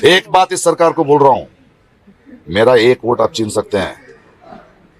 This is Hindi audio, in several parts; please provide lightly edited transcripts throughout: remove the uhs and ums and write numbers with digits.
एक बात इस सरकार को बोल रहा हूं, मेरा एक वोट आप छीन सकते हैं,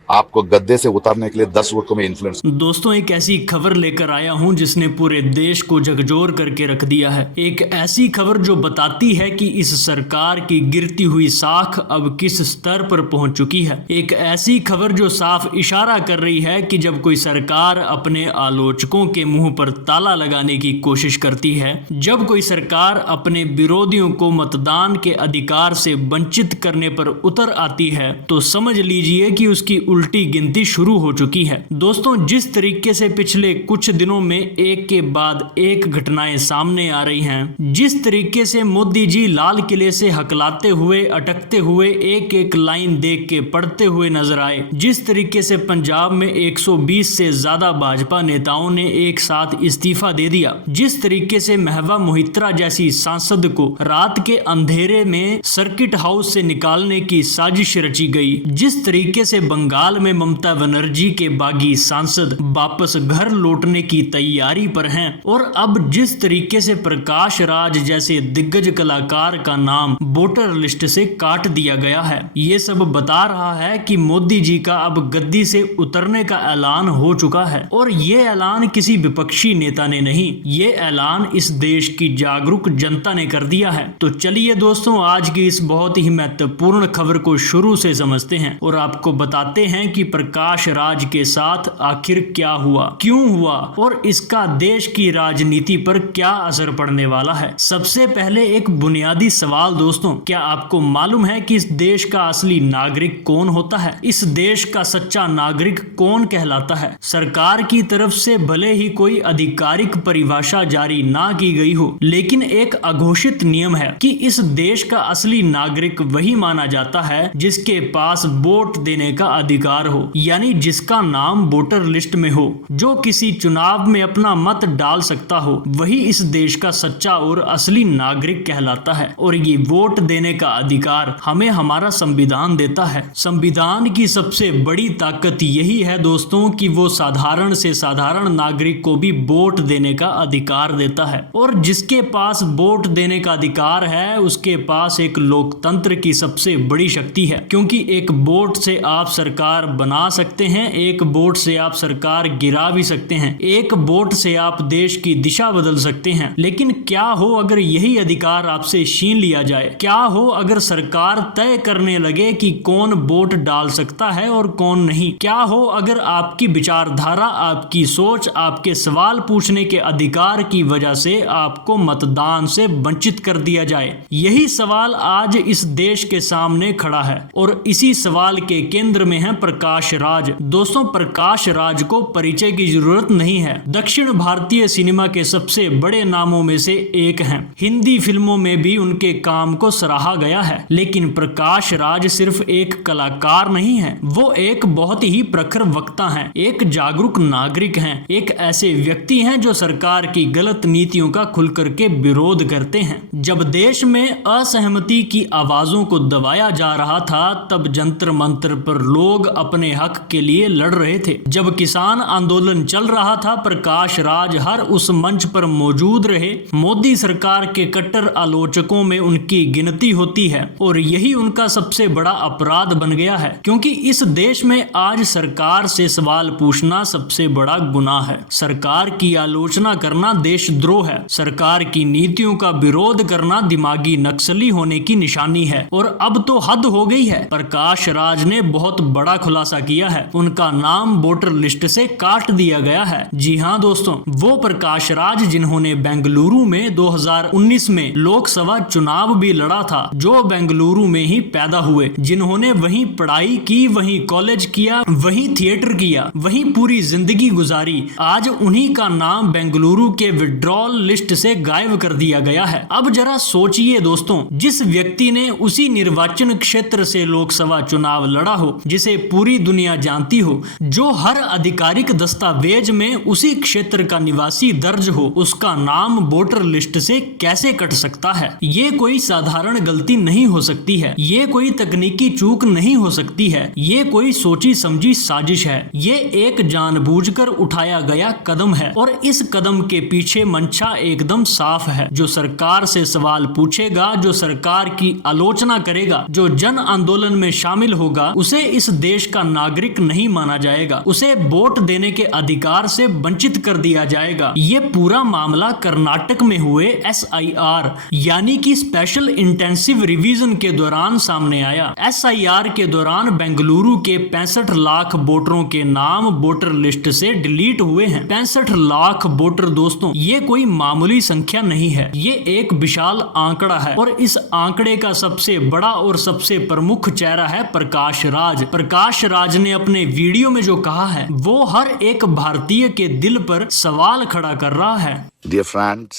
आपको गद्दे से उतारने के लिए 10 वोट को मैं इन्फ्लुएंस। दोस्तों, एक ऐसी खबर लेकर आया हूं जिसने पूरे देश को झकझोर करके रख दिया है। एक ऐसी खबर जो बताती है कि इस सरकार की गिरती हुई साख अब किस स्तर पर पहुंच चुकी है। एक ऐसी खबर जो साफ इशारा कर रही है कि जब कोई सरकार अपने आलोचकों के मुंह पर ताला लगाने की कोशिश करती है, जब कोई सरकार अपने विरोधियों को मतदान के अधिकार से वंचित करने पर उतर आती है, तो समझ लीजिए कि उसकी उल्टी गिनती शुरू हो चुकी है। दोस्तों, जिस तरीके से पिछले कुछ दिनों में एक के बाद एक घटनाएं सामने आ रही हैं, जिस तरीके से मोदी जी लाल किले से हकलाते हुए, अटकते हुए, एक एक लाइन देख के पढ़ते हुए नजर आए, जिस तरीके से पंजाब में 120 से ज्यादा भाजपा नेताओं ने एक साथ इस्तीफा दे दिया, जिस तरीके से महबूबा मोहित्रा जैसी सांसद को रात के अंधेरे में सर्किट हाउस से निकालने की साजिश रची गई, जिस तरीके से बंगाल में ममता बनर्जी के बागी सांसद वापस घर लौटने की तैयारी पर हैं, और अब जिस तरीके से प्रकाश राज जैसे दिग्गज कलाकार का नाम वोटर लिस्ट से काट दिया गया है, ये सब बता रहा है कि मोदी जी का अब गद्दी से उतरने का ऐलान हो चुका है। और ये ऐलान किसी विपक्षी नेता ने नहीं, ये ऐलान इस देश की जागरूक जनता ने कर दिया है। तो चलिए दोस्तों, आज की इस बहुत ही महत्वपूर्ण खबर को शुरू से समझते हैं और आपको बताते हैं कि प्रकाश राज के साथ आखिर क्या हुआ, क्यों हुआ और इसका देश की राजनीति पर क्या असर पड़ने वाला है। सबसे पहले एक बुनियादी सवाल दोस्तों, क्या आपको मालूम है कि इस देश का असली नागरिक कौन होता है? इस देश का सच्चा नागरिक कौन कहलाता है? सरकार की तरफ से भले ही कोई आधिकारिक परिभाषा जारी ना की गई हो, लेकिन एक अघोषित नियम है कि इस देश का असली नागरिक वही माना जाता है जिसके पास वोट देने का अधिकार हो, यानी जिसका नाम वोटर लिस्ट में हो, जो किसी चुनाव में अपना मत डाल सकता हो, वही इस देश का सच्चा और असली नागरिक कहलाता है। और ये वोट देने का अधिकार हमें हमारा संविधान देता है। संविधान की सबसे बड़ी ताकत यही है दोस्तों कि वो साधारण से साधारण नागरिक को भी वोट देने का अधिकार देता है, और जिसके पास वोट देने का अधिकार है उसके पास एक लोकतंत्र की सबसे बड़ी शक्ति है, क्योंकि एक वोट से आप सरकार बना सकते हैं, एक वोट से आप सरकार गिरा भी सकते हैं, एक वोट से आप देश की दिशा बदल सकते हैं। लेकिन क्या हो अगर यही अधिकार आपसे छीन लिया जाए? क्या हो अगर सरकार तय करने लगे कि कौन वोट डाल सकता है और कौन नहीं? क्या हो अगर आपकी विचारधारा, आपकी सोच, आपके सवाल पूछने के अधिकार की वजह से आपको मतदान से वंचित कर दिया जाए? यही सवाल आज इस देश के सामने खड़ा है, और इसी सवाल के केंद्र में है प्रकाश राज। दोस्तों, प्रकाश राज को परिचय की जरूरत नहीं है, दक्षिण भारतीय सिनेमा के सबसे बड़े नामों में से एक हैं। हिंदी फिल्मों में भी उनके काम को सराहा गया है। लेकिन प्रकाश राज सिर्फ एक कलाकार नहीं है, वो एक बहुत ही प्रखर वक्ता हैं, एक जागरूक नागरिक हैं, एक ऐसे व्यक्ति हैं जो सरकार की गलत नीतियों का खुल करके विरोध करते हैं। जब देश में असहमति की आवाजों को दबाया जा रहा था, तब जंतर मंतर पर लोग अपने हक के लिए लड़ रहे थे। जब किसान आंदोलन चल रहा था, प्रकाश राज हर उस मंच पर मौजूद रहे। मोदी सरकार के कट्टर आलोचकों में उनकी गिनती होती है, और यही उनका सबसे बड़ा अपराध बन गया है, क्योंकि इस देश में आज सरकार से सवाल पूछना सबसे बड़ा गुनाह है। सरकार की आलोचना करना देशद्रोह है। सरकार की नीतियों का विरोध करना दिमागी नक्सली होने की निशानी है। और अब तो हद हो गई है। प्रकाश राज ने बहुत बड़ा खुलासा किया है, उनका नाम वोटर लिस्ट से काट दिया गया है। जी हाँ दोस्तों, वो प्रकाश राज जिन्होंने बेंगलुरु में 2019 में लोकसभा चुनाव भी लड़ा था, जो बेंगलुरु में ही पैदा हुए, जिन्होंने वहीं पढ़ाई की, वहीं कॉलेज किया, वहीं थिएटर किया, वहीं पूरी जिंदगी गुजारी, आज उन्हीं का नाम बेंगलुरु के विड्रॉल लिस्ट से गायब कर दिया गया है। अब जरा सोचिए दोस्तों, जिस व्यक्ति ने उसी निर्वाचन क्षेत्र से लोकसभा चुनाव लड़ा हो, जिसे पूरी दुनिया जानती हो, जो हर आधिकारिक दस्तावेज में उसी क्षेत्र का निवासी दर्ज हो, उसका नाम वोटर लिस्ट से कैसे कट सकता है? ये कोई साधारण गलती नहीं हो सकती है, ये कोई तकनीकी चूक नहीं हो सकती है, ये कोई सोची समझी साजिश है। ये एक जानबूझकर उठाया गया कदम है और इस कदम के पीछे मंशा एकदम साफ है। जो सरकार से सवाल पूछेगा, जो सरकार की आलोचना करेगा, जो जन आंदोलन में शामिल होगा, उसे इस देश का नागरिक नहीं माना जाएगा, उसे वोट देने के अधिकार से वंचित कर दिया जाएगा। ये पूरा मामला कर्नाटक में हुए SIR यानी कि स्पेशल इंटेंसिव रिवीजन के दौरान सामने आया। SIR के दौरान बेंगलुरु के 65 लाख वोटरों के नाम वोटर लिस्ट से डिलीट हुए हैं। 65 लाख वोटर दोस्तों, ये कोई मामूली संख्या नहीं है, ये एक विशाल आंकड़ा है और इस आंकड़े का सबसे बड़ा और सबसे प्रमुख चेहरा है प्रकाश राज। प्रकाश राज ने अपने वीडियो में जो कहा है वो हर एक भारतीय के दिल पर सवाल खड़ा कर रहा है। डियर फ्रेंड्स,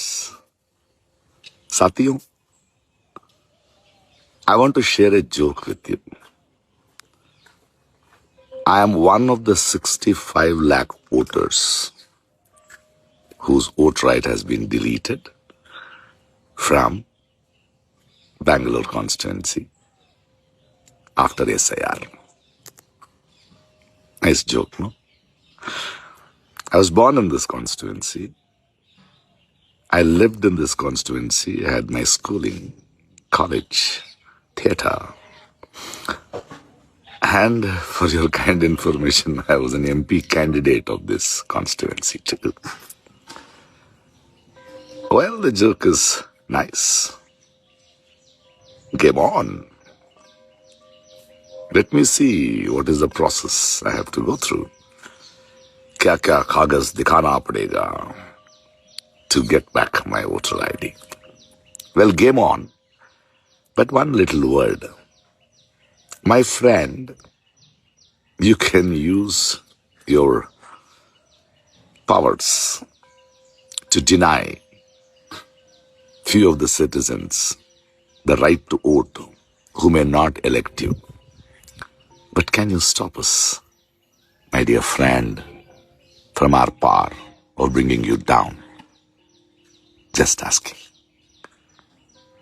साथियों, I want to share a joke with you. I am one of the 65 lakh voters whose vote right has been deleted from Bangalore constituency after SIR. Nice joke, no? I was born in this constituency. I lived in this constituency. I had my schooling, college, theatre. And for your kind information, I was an MP candidate of this constituency too. Well, the joke is nice. Game on. Let me see what is the process I have to go through. क्या-क्या कागज दिखाना पड़ेगा to get back my voter ID. Well, game on. But one little word. My friend, you can use your powers to deny few of the citizens the right to vote who may not elect you. But can you stop us, my dear friend, from our power or bringing you down? Just asking.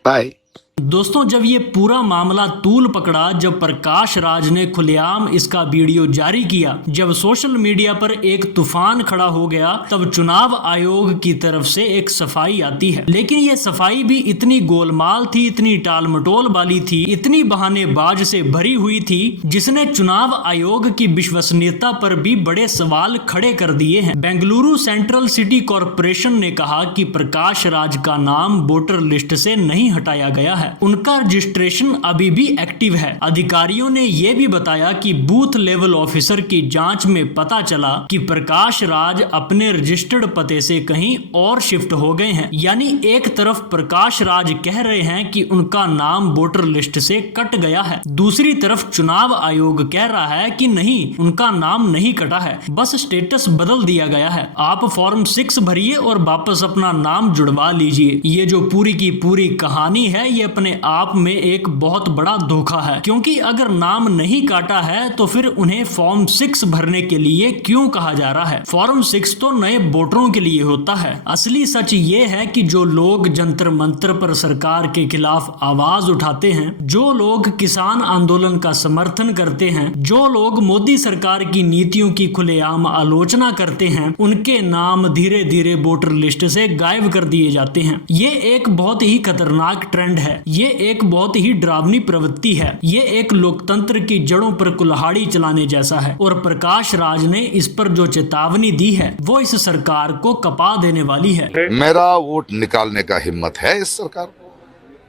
Bye. दोस्तों, जब ये पूरा मामला तूल पकड़ा, जब प्रकाश राज ने खुलेआम इसका वीडियो जारी किया, जब सोशल मीडिया पर एक तूफान खड़ा हो गया, तब चुनाव आयोग की तरफ से एक सफाई आती है। लेकिन ये सफाई भी इतनी गोलमाल थी, इतनी टालमटोल वाली थी, इतनी बहानेबाज से भरी हुई थी, जिसने चुनाव आयोग की विश्वसनीयता पर भी बड़े सवाल खड़े कर दिए हैं। बेंगलुरु सेंट्रल सिटी कॉरपोरेशन ने कहा कि प्रकाश राज का नाम वोटर लिस्ट से नहीं हटाया गया है, उनका रजिस्ट्रेशन अभी भी एक्टिव है। अधिकारियों ने यह भी बताया कि बूथ लेवल ऑफिसर की जांच में पता चला कि प्रकाश राज अपने रजिस्टर्ड पते से कहीं और शिफ्ट हो गए हैं। यानी एक तरफ प्रकाश राज कह रहे हैं कि उनका नाम वोटर लिस्ट से कट गया है, दूसरी तरफ चुनाव आयोग कह रहा है कि नहीं, उनका नाम नहीं कटा है, बस स्टेटस बदल दिया गया है। आप फॉर्म 6 भरिए और वापस अपना नाम जुड़वा लीजिए। ये जो पूरी की पूरी कहानी है, ये अपने आप में एक बहुत बड़ा धोखा है, क्योंकि अगर नाम नहीं काटा है तो फिर उन्हें फॉर्म 6 भरने के लिए क्यों कहा जा रहा है? फॉर्म 6 तो नए वोटरों के लिए होता है। असली सच ये है कि जो लोग जंतर मंतर पर सरकार के खिलाफ आवाज उठाते हैं, जो लोग किसान आंदोलन का समर्थन करते हैं, जो लोग मोदी सरकार की नीतियों की खुलेआम आलोचना करते हैं, उनके नाम धीरे धीरे वोटर लिस्ट से गायब कर दिए जाते हैं। ये एक बहुत ही खतरनाक ट्रेंड है, ये एक बहुत ही डरावनी प्रवृत्ति है, ये एक लोकतंत्र की जड़ों पर कुल्हाड़ी चलाने जैसा है। और प्रकाश राज ने इस पर जो चेतावनी दी है वो इस सरकार को कपा देने वाली है। मेरा वोट निकालने का हिम्मत है इस सरकार को?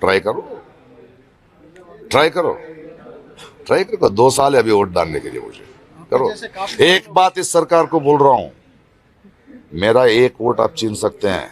ट्राई करो, ट्राई करो, ट्राई करो। 2 साल है अभी वोट डालने के लिए, मुझे करो। एक बात इस सरकार को बोल रहा हूं, मेरा एक वोट आप छीन सकते हैं,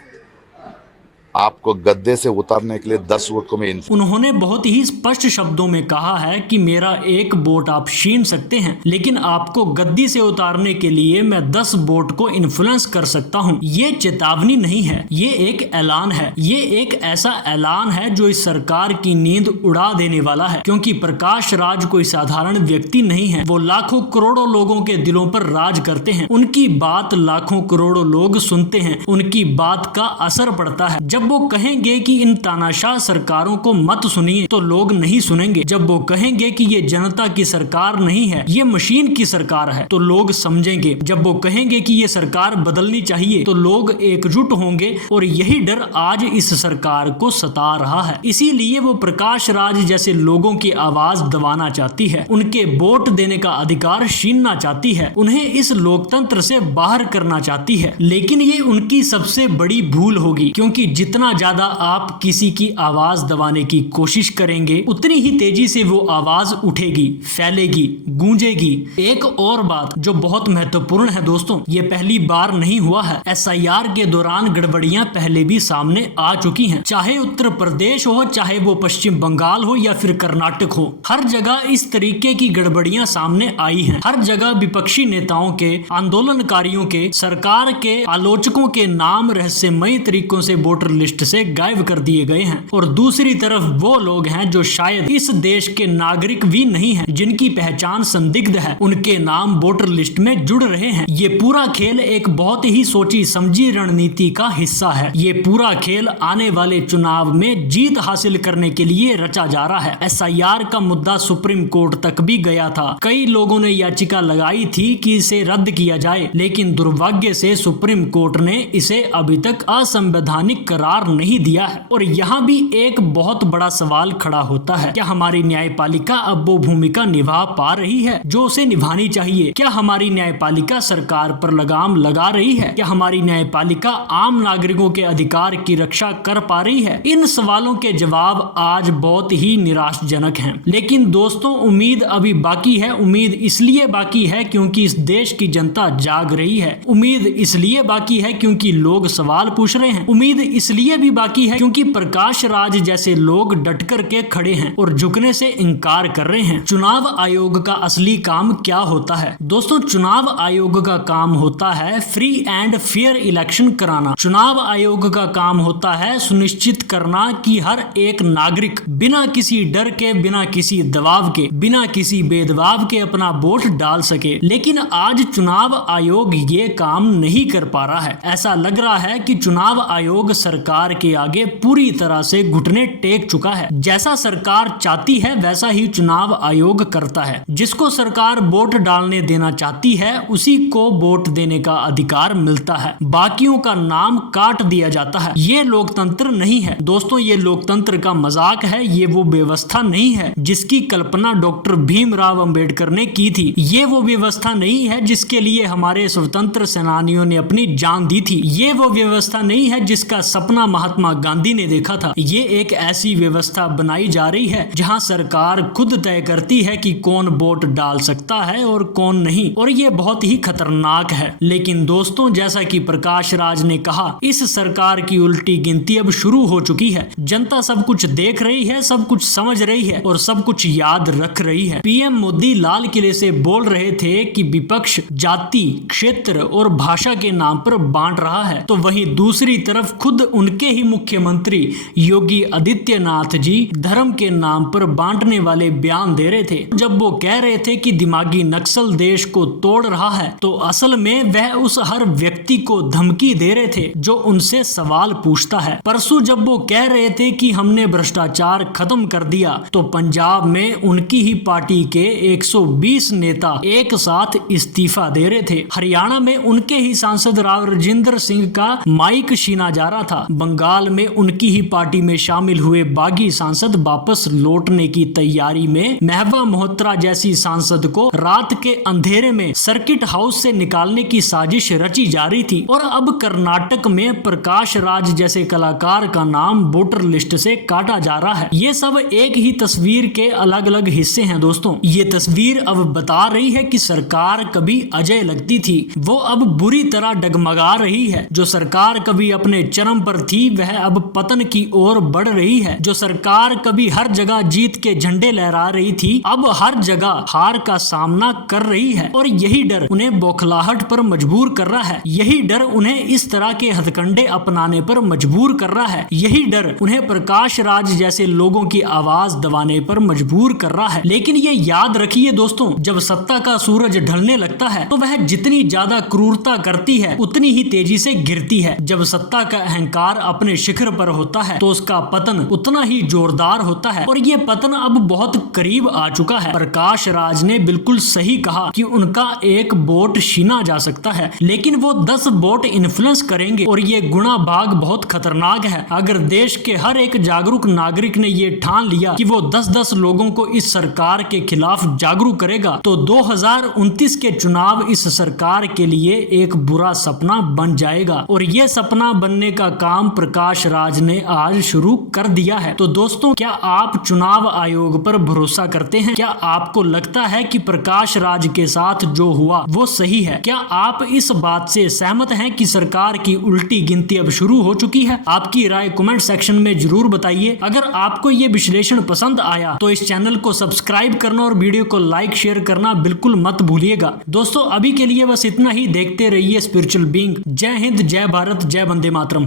आपको गद्दे से उतारने के लिए 10 वोट को मैं उन्होंने बहुत ही स्पष्ट शब्दों में कहा है कि मेरा 1 वोट आप छीन सकते हैं, लेकिन आपको गद्दी से उतारने के लिए मैं 10 वोट को इन्फ्लुएंस कर सकता हूं। ये चेतावनी नहीं है, ये एक ऐलान है। ये एक ऐसा ऐलान है जो इस सरकार की नींद उड़ा देने वाला है, क्योंकि प्रकाश राज कोई साधारण व्यक्ति नहीं है। वो लाखों करोड़ों लोगों के दिलों पर राज करते हैं। उनकी बात लाखों करोड़ों लोग सुनते हैं, उनकी बात का असर पड़ता है। जब वो कहेंगे कि इन तानाशाह सरकारों को मत सुनिए, तो लोग नहीं सुनेंगे। जब वो कहेंगे कि ये जनता की सरकार नहीं है, ये मशीन की सरकार है, तो लोग समझेंगे। जब वो कहेंगे कि ये सरकार बदलनी चाहिए, तो लोग एकजुट होंगे। और यही डर आज इस सरकार को सता रहा है। इसीलिए वो प्रकाश राज जैसे लोगों की आवाज दबाना चाहती है, उनके वोट देने का अधिकार छीनना चाहती है, उन्हें इस लोकतंत्र से बाहर करना चाहती है। लेकिन ये उनकी सबसे बड़ी भूल होगी, क्योंकि जितना ज्यादा आप किसी की आवाज दबाने की कोशिश करेंगे, उतनी ही तेजी से वो आवाज उठेगी, फैलेगी, गूंजेगी। एक और बात जो बहुत महत्वपूर्ण है दोस्तों, ये पहली बार नहीं हुआ है। SIR के दौरान गड़बड़ियां पहले भी सामने आ चुकी हैं, चाहे उत्तर प्रदेश हो, चाहे वो पश्चिम बंगाल हो या फिर कर्नाटक हो। हर जगह इस तरीके की गड़बड़ियां सामने आई हैं। हर जगह विपक्षी नेताओं के, आंदोलनकारियों के, सरकार के आलोचकों के नाम रहस्यमयी तरीकों से वोटर लिस्ट से गायब कर दिए गए हैं। और दूसरी तरफ वो लोग हैं जो शायद इस देश के नागरिक भी नहीं हैं, जिनकी पहचान संदिग्ध है, उनके नाम वोटर लिस्ट में जुड़ रहे हैं। ये पूरा खेल एक बहुत ही सोची समझी रणनीति का हिस्सा है। ये पूरा खेल आने वाले चुनाव में जीत हासिल करने के लिए रचा जा रहा है। SIR का मुद्दा सुप्रीम कोर्ट तक भी गया था। कई लोगों ने याचिका लगाई थी कि इसे रद्द किया जाए, लेकिन दुर्भाग्य से सुप्रीम कोर्ट ने इसे अभी तक असंवैधानिक करार नहीं दिया है। और यहाँ भी एक बहुत बड़ा सवाल खड़ा होता है, क्या हमारी न्यायपालिका अब वो भूमिका निभा पा रही है जो उसे निभानी चाहिए? क्या हमारी न्यायपालिका सरकार पर लगाम लगा रही है? क्या हमारी न्यायपालिका आम नागरिकों के अधिकार की रक्षा कर पा रही है? इन सवालों के जवाब आज बहुत ही निराशजनक हैं। लेकिन दोस्तों, उम्मीद अभी बाकी है। उम्मीद इसलिए बाकी है क्योंकि इस देश की जनता जाग रही है। उम्मीद इसलिए बाकी है क्योंकि लोग सवाल पूछ रहे हैं। उम्मीद इसलिए भी बाकी है क्योंकि प्रकाश राज जैसे लोग डट कर के खड़े हैं और झुकने से इनकार कर रहे हैं। चुनाव आयोग का असली काम क्या होता है दोस्तों? चुनाव आयोग का काम होता है फ्री एंड फेयर इलेक्शन कराना। चुनाव आयोग का काम होता है सुनिश्चित करना कि हर एक नागरिक बिना किसी डर के, बिना किसी दबाव के, बिना किसी भेदभाव के अपना वोट डाल सके। लेकिन आज चुनाव आयोग ये काम नहीं कर पा रहा है। ऐसा लग रहा है कि चुनाव आयोग सरकार के आगे पूरी तरह से घुटने टेक चुका है। जैसा सरकार चाहती है वैसा ही चुनाव आयोग करता है। जिसको सरकार वोट डालने देना चाहती है उसी को वोट देने का अधिकार मिलता है, बाकियों का नाम काट दिया जाता है। ये लोकतंत्र नहीं है दोस्तों, ये लोकतंत्र का मजाक है। ये वो व्यवस्था नहीं है जिसकी कल्पना डॉक्टर भीमराव अंबेडकर ने की थी। ये वो व्यवस्था नहीं है जिसके लिए हमारे स्वतंत्र सेनानियों ने अपनी जान दी थी। ये वो व्यवस्था नहीं है जिसका सपना महात्मा गांधी ने देखा था। ये एक ऐसी व्यवस्था बनाई जा रही है जहां सरकार खुद तय करती है कि कौन वोट डाल सकता है और कौन नहीं, और ये बहुत ही खतरनाक है। लेकिन दोस्तों, जैसा कि प्रकाश राज ने कहा, इस सरकार की उल्टी गिनती अब शुरू हो चुकी है। जनता सब कुछ देख रही है, सब कुछ समझ रही है और सब कुछ याद रख रही है। PM मोदी लाल किले से बोल रहे थे कि विपक्ष जाति, क्षेत्र और भाषा के नाम पर बांट रहा है, तो वहीं दूसरी तरफ खुद उनके ही मुख्यमंत्री योगी आदित्यनाथ जी धर्म के नाम पर बांटने वाले बयान दे रहे थे। जब वो कह रहे थे कि दिमागी नक्सल देश को तोड़ रहा है, तो असल में वह उस हर व्यक्ति को धमकी दे रहे थे जो उनसे सवाल पूछता है। परसों जब वो कह रहे थे कि हमने भ्रष्टाचार खत्म कर दिया, तो पंजाब में उनकी ही पार्टी के 120 नेता एक साथ इस्तीफा दे रहे थे। हरियाणा में उनके ही सांसद राव राजेंद्र सिंह का माइक छीना जा रहा था। बंगाल में उनकी ही पार्टी में शामिल हुए बागी सांसद वापस लौटने की तैयारी में, महबूबा मोहत्रा जैसी सांसद को रात के अंधेरे में सर्किट हाउस से निकालने की साजिश रची जा रही थी। और अब कर्नाटक में प्रकाश राज जैसे कलाकार का नाम वोटर लिस्ट से काटा जा रहा है। ये सब एक ही तस्वीर के अलग अलग हिस्से हैं दोस्तों। ये तस्वीर अब बता रही है कि सरकार कभी अजय लगती थी, वो अब बुरी तरह डगमगा रही है। जो सरकार कभी अपने चरम पर पर थी वह अब पतन की ओर बढ़ रही है। जो सरकार कभी हर जगह जीत के झंडे लहरा रही थी, अब हर जगह हार का सामना कर रही है और यही डर उन्हें बौखलाहट पर मजबूर कर रहा है। यही डर उन्हें इस तरह के हथकंडे अपनाने पर मजबूर कर रहा है। यही डर उन्हें प्रकाश राज जैसे लोगों की आवाज दबाने पर मजबूर कर रहा है। लेकिन ये याद रखिए दोस्तों, जब सत्ता का सूरज ढलने लगता है तो वह जितनी ज्यादा क्रूरता करती है उतनी ही तेजी से गिरती है। जब सत्ता का अहंकार अपने शिखर पर होता है तो उसका पतन उतना ही जोरदार होता है और ये पतन अब बहुत करीब आ चुका है। प्रकाश राज ने बिल्कुल सही कहा कि उनका एक वोट छीना जा सकता है, लेकिन वो 10 वोट इन्फ्लुएंस करेंगे और ये गुणा भाग बहुत खतरनाक है। अगर देश के हर एक जागरूक नागरिक ने ये ठान लिया कि वो 10-10 लोगों को इस सरकार के खिलाफ जागरूक करेगा तो 2029 के चुनाव इस सरकार के लिए एक बुरा सपना बन जाएगा और ये सपना बनने का काम प्रकाश राज ने आज शुरू कर दिया है। तो दोस्तों, क्या आप चुनाव आयोग पर भरोसा करते हैं? क्या आपको लगता है कि प्रकाश राज के साथ जो हुआ वो सही है? क्या आप इस बात से सहमत हैं कि सरकार की उल्टी गिनती अब शुरू हो चुकी है? आपकी राय कमेंट सेक्शन में जरूर बताइए। अगर आपको ये विश्लेषण पसंद आया तो इस चैनल को सब्सक्राइब करना और वीडियो को लाइक शेयर करना बिल्कुल मत भूलिएगा। दोस्तों, अभी के लिए बस इतना ही। देखते रहिए स्पिरिचुअल बीइंग। जय हिंद, जय भारत, जय वंदे मातरम।